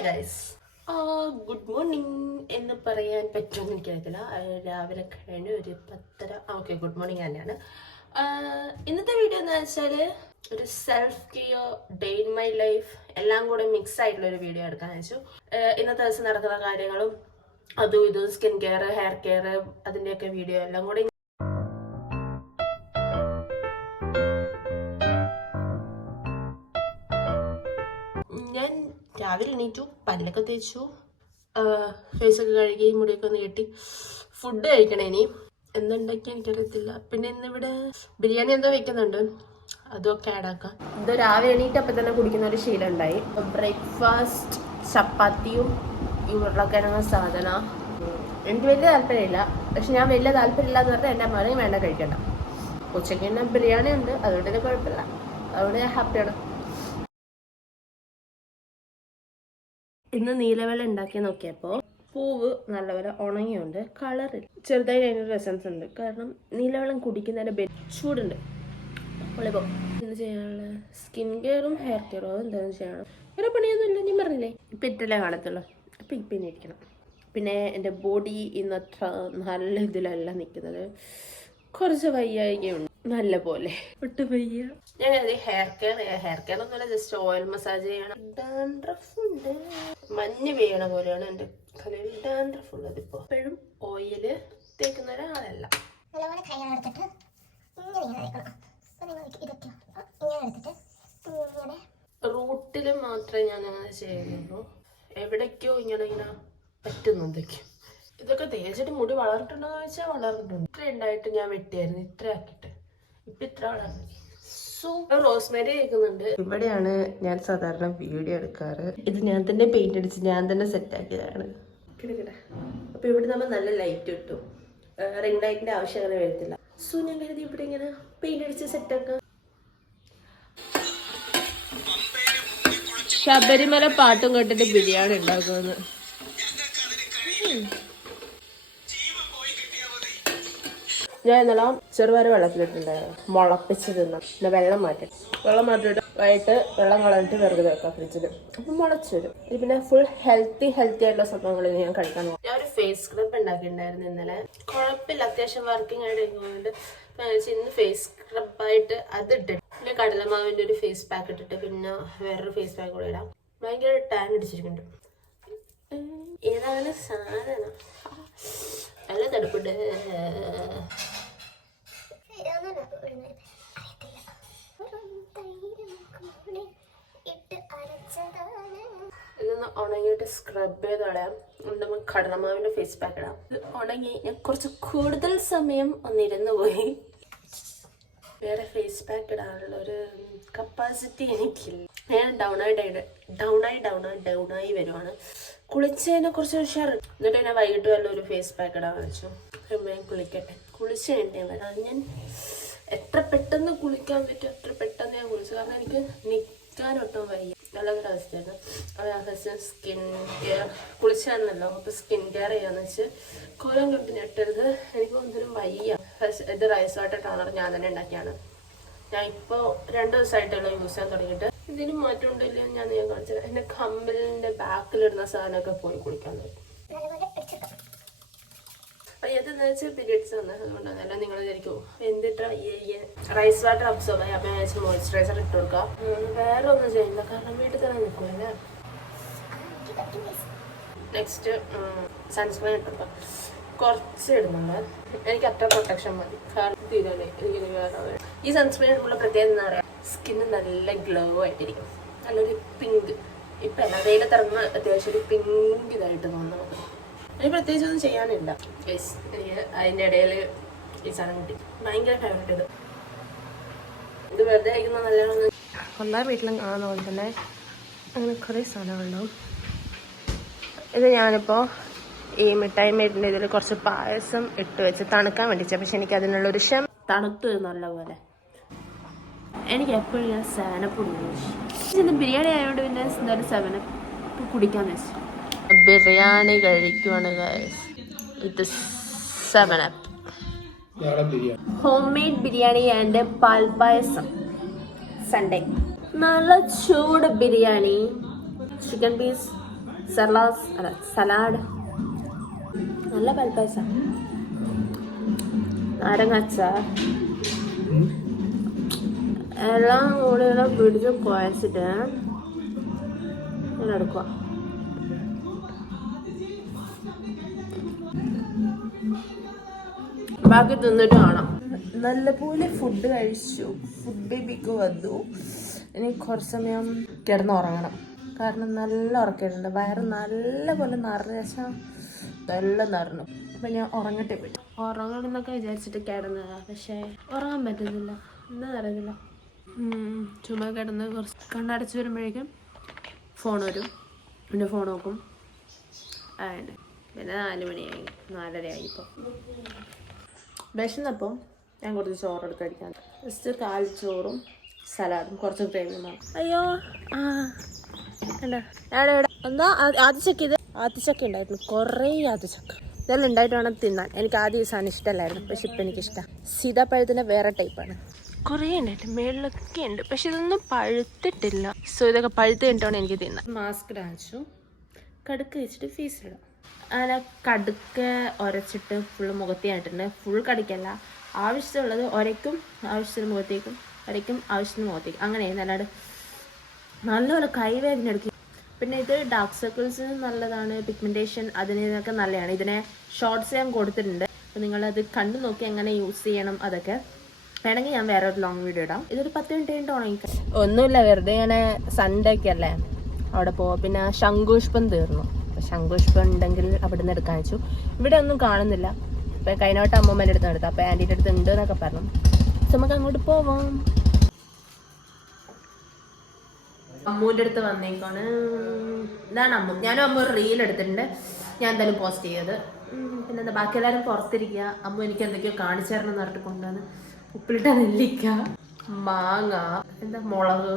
Hi guys, good morning എന്ന് പറയാൻ പറ്റുമെന്ന് എനിക്കറിയത്തില്ല. രാവിലെ കഴിഞ്ഞ് ഒരു 10:30. ഓക്കെ, ഗുഡ് മോർണിംഗ് തന്നെയാണ്. ഇന്നത്തെ വീഡിയോ എന്ന് വെച്ചാൽ ഒരു self care, day in my life എല്ലാം കൂടെ മിക്സ് ആയിട്ടുള്ള ഒരു വീഡിയോ എടുക്കാൻ വെച്ചു. ഇന്നത്തെ ദിവസം നടക്കുന്ന കാര്യങ്ങളും അതും ഇതും, സ്കിൻ കെയർ, ഹെയർ കെയർ, അതിൻ്റെയൊക്കെ വീഡിയോ എല്ലാം കൂടെ. ഞാൻ രാവിലെ എണീറ്റു, പല്ലൊക്കെ തേച്ചു, ഫേസൊക്കെ കഴുകി, മുടിയൊക്കെ ഒന്ന് കെട്ടി ഫുഡ് കഴിക്കണേ. ഇനി എന്തുണ്ടാക്കി എനിക്കറിയത്തില്ല. പിന്നെ ഇന്നിവിടെ ബിരിയാണി എന്തോ വെക്കുന്നുണ്ട്, അതൊക്കെ ആഡാക്കാം. ഇത് രാവിലെ എണീറ്റപ്പം തന്നെ കുടിക്കുന്ന ഒരു ശീലം ഉണ്ടായി. ബ്രേക്ക്ഫാസ്റ്റ് ചപ്പാത്തിയും ഈ ഉരുളക്കിഴങ്ങ് സാധന എനിക്ക് വലിയ താല്പര്യമില്ല. പക്ഷെ ഞാൻ വലിയ താല്പര്യമില്ല എന്ന് പറഞ്ഞാൽ എൻ്റെ അമ്മയും വേണ്ട കഴിക്കണ്ട. ഉച്ചയ്ക്ക് തന്നെ ബിരിയാണി ഉണ്ട്, അതുകൊണ്ട് തന്നെ കുഴപ്പമില്ല. അതുകൊണ്ട് ഞാൻ ഹാപ്പിയാണ്. ഇന്ന് നീലവെള്ളം ഉണ്ടാക്കി നോക്കിയപ്പോൾ പൂവ് നല്ലപോലെ ഉണങ്ങിയുണ്ട്, കളറിൽ ചെറുതായി അതിനൊരു എസൻസ് ഉണ്ട്. കാരണം നീലവെള്ളം കുടിക്കുന്നതിൻ്റെ ചൂടുണ്ട്. പൊളിപ്പോൾ ഇന്ന് ചെയ്യാനുള്ള സ്കിൻ കെയറും ഹെയർ കെയറും എന്താണെന്ന് ചെയ്യണം. വേറെ പണിയൊന്നും ഇല്ല, ഞാൻ പറഞ്ഞില്ലേ, ഇപ്പം ഇട്ടല്ലേ കാണത്തുള്ളൂ. അപ്പം ഇപ്പം ഇനി ഇരിക്കണം. പിന്നെ എൻ്റെ ബോഡി ഇന്നത്ര നല്ല ഇതിലല്ല നിൽക്കുന്നത്, കുറച്ച് വയ്യായികയുണ്ട്, നല്ല പോലെ ഒട്ടും വയ്യ. ഞാൻ ഹെയർ കെയർ ഒന്നുമല്ല, ജസ്റ്റ് ഓയിൽ മസാജ് ചെയ്യണം. ഡാൻഡ്രഫ് ഉണ്ട്, മഞ്ഞ് വീണ പോലെയാണ് എൻ്റെ തലയിൽ ഡാൻഡ്രഫ് ഉള്ളത്. ഇപ്പോൾ എപ്പോഴും ഓയില് തേക്കുന്ന ഒരാളല്ല. റൂട്ടിൽ മാത്രമേ ഞാൻ അങ്ങനെ ചെയ്യുന്നുള്ളൂ. എവിടേക്കോ ഇങ്ങനെ പറ്റുന്നതൊക്കെ. ഇതൊക്കെ തേച്ചിട്ട് മുടി വളർന്നിട്ടുണ്ടോ എന്ന് ചോദിച്ചാൽ വളർന്നിട്ടുണ്ട്. ഇത്ര ഉണ്ടായിട്ട് ഞാൻ വെട്ടിയായിരുന്നു, ഇത്ര ആക്കിയിട്ട് ഇപ്പം ഇത്ര വളർന്നു. സോ റോസ്മേരി കേൾക്കുന്നുണ്ട്. ഇവിടെയാണ് ഞാൻ സാധാരണ വീഡിയോ എടുക്കാറ്. ഇത് ഞാൻ തന്നെ പെയിന്റ് അടിച്ച് ഞാൻ തന്നെ സെറ്റ് ആക്കിയതാണ്. കിടക്കട്ടെ. അപ്പൊ ഇവിടെ നമ്മൾ നല്ല ലൈറ്റ് കിട്ടും, റിംഗ് ലൈറ്റിന്റെ ആവശ്യം അങ്ങനെ വരത്തില്ല. സോ ഞാൻ കരുതി ഇവിടെ ഇങ്ങനെ പെയിന്റ് അടിച്ച് സെറ്റ് ആക്കാം. ശബരിമല പാട്ടും കേട്ടിട്ട് ബിരിയാണി ഉണ്ടാക്കുമെന്ന്. ഞാൻ ഇന്നലെ ചെറുപയർ വെള്ളത്തിലിട്ടുണ്ടായിരുന്നു, മുളപ്പിച്ച് തിന്ന. പിന്നെ വെള്ളം മാറ്റിയിട്ട് വൈകിട്ട് വെള്ളം കളഞ്ഞിട്ട് വെറുതെ വെക്കാം ഫ്രിഡ്ജിൽ. അപ്പം മുളച്ച് വരും. പിന്നെ ഫുൾ ഹെൽത്തി ആയിട്ടുള്ള സംഭവങ്ങൾ ഞാൻ കഴിക്കാൻ പോകും. ഞാൻ ഒരു ഫേസ് സ്ക്രബ് ഉണ്ടാക്കിയിട്ടുണ്ടായിരുന്നു ഇന്നലെ. കുഴപ്പമില്ല, അത്യാവശ്യം വർക്കിംഗ് ആയിട്ട് ഇരിക്കുന്നുണ്ട്. ഇന്ന് ഫേസ് സ്ക്രബായിട്ട് അത് ഇട്ടിട്ട് പിന്നെ കടലമാവിൻ്റെ ഒരു ഫേസ് പാക്ക് ഇട്ടിട്ട് പിന്നെ വേറൊരു ഫേസ് പാക്ക് കൂടെ ഇടാം. ഭയങ്കര ടാൻ അടിച്ചിരിക്കുന്നുണ്ട്. ഏതാണ് സാധനം? നല്ല തടുപ്പുണ്ട്. ഇതൊന്ന് ഉണങ്ങിയിട്ട് സ്ക്രബ് ചെയ്ത് കളയാം. നമുക്ക് കടലമാവിൻ്റെ ഫേസ് പാക്ക് ഇടാം. ഇത് ഉണങ്ങി ഞാൻ കുറച്ച് കൂടുതൽ സമയം ഒന്നിരുന്ന് പോയി. വേറെ ഫേസ് പാക്ക് ഇടാനുള്ള ഒരു കപ്പാസിറ്റി എനിക്കില്ല. ഞാൻ ഡൗണായി വരുവാണ്. കുളിച്ചതിനെ കുറിച്ച് ഉഷാറ്. എന്നിട്ട് ഞാൻ വൈകിട്ട് വല്ല ഒരു ഫേസ് പാക്ക് ഇടാൻ വെച്ചു. ഞാൻ കുളിക്കട്ടെ, കുളിച്ച് കഴിഞ്ഞേ വരാം. ഞാൻ എത്ര പെട്ടെന്ന് കുളിക്കാൻ പറ്റും അത്ര പെട്ടെന്ന് ഞാൻ കുളിച്ചു. കാരണം എനിക്ക് നിൽക്കാനൊട്ടും വയ്യ, നല്ലൊരവസ്ഥയായിരുന്നു. അപ്പോൾ സ്കിൻ കെയർ കുളിച്ചായിരുന്നല്ലോ, അപ്പോൾ സ്കിൻ കെയർ ചെയ്യാന്ന് വെച്ച് കോലം കൊണ്ട് ഞെട്ടരുത്. എനിക്ക് ഒന്നിനും വയ്യ. ഇത് റൈസ് വാട്ടർ ടോണർ ഞാൻ തന്നെ ഉണ്ടാക്കിയാണ്. ഞാൻ ഇപ്പോൾ 2 ദിവസമായിട്ടുള്ള യൂസ് ചെയ്യാൻ തുടങ്ങിയിട്ട്. ഇതിന് മാറ്റം ഉണ്ടല്ലോ ഞാൻ കാണിച്ചത്. എൻ്റെ കമ്മലിൻ്റെ ബാക്കിലിടുന്ന സാധനമൊക്കെ പോയി കുളിക്കാൻ പറ്റും. അപ്പോൾ ഇതെന്ന് വെച്ചാൽ പീരിയഡ്സ് വന്നത് അതുകൊണ്ടല്ല. നിങ്ങൾ വിചാരിക്കും എന്തിട്ട് റൈസ് വാട്ടർ അബ്സോർബ് ആയി. അപ്പം ഞാൻ വെച്ച് മോയ്സ്ചറൈസർ ഇട്ട് കൊടുക്കാം. വേറെ ഒന്നും ചെയ്യില്ല, കാരണം വീട്ടിൽ തന്നെ നിൽക്കുമല്ലേ. നെക്സ്റ്റ് സൺസ്ക്രീൻ ഇട്ട് കൊടുക്കാം. കുറച്ച് ഇടുന്നുണ്ട്, എനിക്ക് അത്ര പ്രൊട്ടക്ഷൻ മതി. കാരണം തീരാനേ എനിക്ക് ഈ സൺസ്ക്രീൻ ഇടുമ്പോൾ പ്രത്യേകം എന്താ പറയുക, സ്കിന്ന് നല്ല ഗ്ലോ ആയിട്ടിരിക്കും. നല്ലൊരു പിങ്ക്, ഇപ്പം എല്ലാ വെയിലത്തിറങ്ങുന്ന അത്യാവശ്യം ഒരു പിങ്ക് ഇതായിട്ട് തോന്നുന്നു. എനിക്ക് പ്രത്യേകിച്ച് ഒന്നും ചെയ്യാനില്ല. എനിക്ക് അതിൻ്റെ ഇടയിൽ ഈ സാധനം കിട്ടി, ഭയങ്കര ഫേവറേറ്റ്. ഇത് വെറുതെ കഴിക്കുന്ന നല്ലതാണ്. എല്ലാ വീട്ടിലും കാണുന്ന പോലെ തന്നെ അങ്ങനെ കുറേ സാധനങ്ങളുണ്ടാവും. ഇത് ഞാനിപ്പോൾ ഈ മിഠായി മേടിൻ്റെ ഇതിൽ കുറച്ച് പായസം ഇട്ട് വെച്ച് തണുക്കാൻ വേണ്ടിച്ച. പക്ഷെ എനിക്ക് അതിനുള്ളൊരു തണുത്ത് നല്ല പോലെ. എനിക്ക് എപ്പോഴും ഞാൻ 7up കുടിക്കുന്നു. ബിരിയാണി ആയതുകൊണ്ട് പിന്നെ എന്തായാലും 7up കുടിക്കാന്ന് വെച്ചു. ബിരിയാണി കഴിക്കുവാണ് ഗൈസ്. ഇത് 7up home made biryani and palpayasam. Sunday നല്ല ചൂട് ബിരിയാണി, ചിക്കൻ പീസ് സലാഡ്, നല്ല പൽപ്പായസ, നാരങ്ങാച്ചാർ, എല്ലാം കൂടി പിടിച്ച് കുഴച്ചിട്ട് ഞാൻ എടുക്കുക. ബാക്കി തിന്നിട്ട് കാണാം. നല്ലപോലെ ഫുഡ് കഴിച്ചു. ഫുഡ് ബേബിക്ക് വന്നു. ഇനി കുറച്ച് സമയം കിടന്നുറങ്ങണം. കാരണം നല്ല ഉറക്കമുണ്ട്. വയറ് നല്ലപോലെ നിറഞ്ഞാൽ നല്ല നിറഞ്ഞു. അപ്പം ഞാൻ ഉറങ്ങട്ടെ പറ്റും. ഉറങ്ങണം എന്നൊക്കെ വിചാരിച്ചിട്ട് കിടന്നതാണ്. പക്ഷേ ഉറങ്ങാൻ പറ്റുന്നില്ല. എന്താ അറിയുന്നില്ല. ചുമ്മാ കിടന്ന് കുറച്ച് കണ്ണടച്ച് വരുമ്പോഴേക്കും ഫോൺ വരും. പിന്നെ ഫോൺ നോക്കും. അങ്ങനെ പിന്നെ 4 മണിയായി, 4:30 ഇപ്പോൾ. വിശന്നപ്പോൾ ഞാൻ കുറച്ച് ചോറെടുത്ത് കഴിക്കാൻ. ജസ്റ്റ് 1/4 ചോറും സലാഡും കുറച്ച് ഗ്രേവിയും വേണം. അയ്യോ എന്താ ആദ്യച്ചക്ക? ഇത് ആദ്യച്ചക്ക ഉണ്ടായിരുന്നു, കുറേ ആദ്യച്ചക്ക. ഇതെല്ലാം ഉണ്ടായിട്ട് വേണം തിന്നാൻ. എനിക്ക് ആദ്യ ദിവസമാണ് ഇഷ്ടമല്ലായിരുന്നു, പക്ഷെ ഇപ്പം എനിക്കിഷ്ടം. സീതാപ്പഴത്തിൻ്റെ വേറെ ടൈപ്പാണ്. കുറേ ഉണ്ടായിട്ട് മേളിലൊക്കെ ഉണ്ട്, പക്ഷെ ഇതൊന്നും പഴുത്തിട്ടില്ല. സോ ഇതൊക്കെ പഴുത്ത് കഴിഞ്ഞിട്ടാണ് എനിക്ക് തിന്നാൻ. മാസ്ക് ഡാൻസു കടുക്ക് വെച്ചിട്ട് ഫീസിലിടാം. അങ്ങനെ കടുക്ക് ഉരച്ചിട്ട് ഫുള്ള് മുഖത്തിയായിട്ടുണ്ട്. ഫുൾ കടിക്കല്ല, ആവശ്യമുള്ളത് ഉരയ്ക്കും, ആവശ്യത്തിന് മുഖത്തേക്കും, ഉരയ്ക്കും, ആവശ്യത്തിന് മുഖത്തേക്കും. അങ്ങനെയാണ്. അല്ലാണ്ട് നല്ലപോലെ കൈവേദന എടുക്കും. പിന്നെ ഇത് ഡാർക്ക് സർക്കിൾസ് നല്ലതാണ്, പിഗ്മെൻറ്റേഷൻ അതിനൊക്കെ നല്ലതാണ്. ഇതിനെ ഷോർട്ട്സ് ഞാൻ കൊടുത്തിട്ടുണ്ട്. അപ്പോൾ നിങ്ങളത് കണ്ടു നോക്കി എങ്ങനെ യൂസ് ചെയ്യണം അതൊക്കെ. വേണമെങ്കിൽ ഞാൻ വേറെ ഒരു ലോങ് വീഡിയോ ഇടാം. ഇതൊരു 10 മിനിറ്റ് കഴിഞ്ഞിട്ട് ഉണങ്ങിക്കാം. ഒന്നുമില്ല, വെറുതെ ഇങ്ങനെ സൺഡേ ഒക്കെ അല്ലേ അവിടെ പോവാം. പിന്നെ ശംഖുഷ്പം തീർന്നു. ശംഖുഷ്പം ഉണ്ടെങ്കിൽ അവിടെ നിന്ന് എടുക്കാൻ വെച്ചു. ഇവിടെ ഒന്നും കാണുന്നില്ല. അപ്പോൾ കഴിഞ്ഞോട്ട് അമ്മൂമ്മേൻ്റെ അടുത്ത് എടുത്തു. അപ്പോൾ ആൻറ്റീൻ്റെ അടുത്ത് ഉണ്ട് എന്നൊക്കെ പറഞ്ഞു. നമുക്ക് അങ്ങോട്ട് പോവാം. അമ്മൂൻ്റെ അടുത്ത് വന്നേക്കാണ്. ഇതാണ് അമ്മു. ഞാനും അമ്മ ഒരു റീൽ എടുത്തിട്ടുണ്ട്. ഞാൻ എന്തായാലും പോസ്റ്റ് ചെയ്തത്. പിന്നെന്താ, ബാക്കി എല്ലാവരും പുറത്തിരിക്കുക. അമ്മ എനിക്ക് എന്തൊക്കെയോ കാണിച്ചു തരണം എന്ന് പറഞ്ഞിട്ട് കൊണ്ടുവന്ന്. ഉപ്പിലിട്ട നെല്ലിക്ക, മാങ്ങ, എന്താ മുളക്.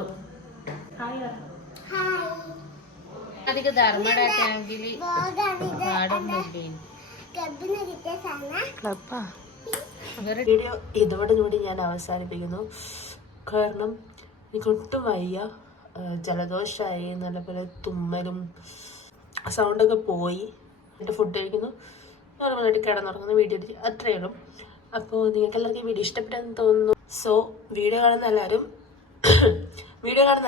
വീഡിയോ ഇതോടുകൂടി ഞാൻ അവസാനിപ്പിക്കുന്നു. കാരണം എനിക്കൊട്ടും വയ്യ. ജലദോഷമായി, നല്ലപോലെ തുമ്മലും സൗണ്ടൊക്കെ പോയി. എൻ്റെ ഫുഡ് കഴിക്കുന്നു, നോർമലായിട്ട് കിടന്നുറങ്ങുന്ന വീഡിയോ അത്രയേ ഉള്ളൂ. അപ്പോൾ നിങ്ങൾക്ക് എല്ലാവർക്കും വീഡിയോ ഇഷ്ടപ്പെട്ടെന്ന് തോന്നുന്നു. സോ വീഡിയോ കാണുന്ന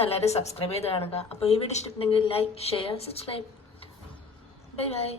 എല്ലാവരും സബ്സ്ക്രൈബ് ചെയ്ത് കാണുക. അപ്പോൾ ഈ വീഡിയോ ഇഷ്ടപ്പെട്ടെങ്കിൽ like, share, subscribe. Bye bye.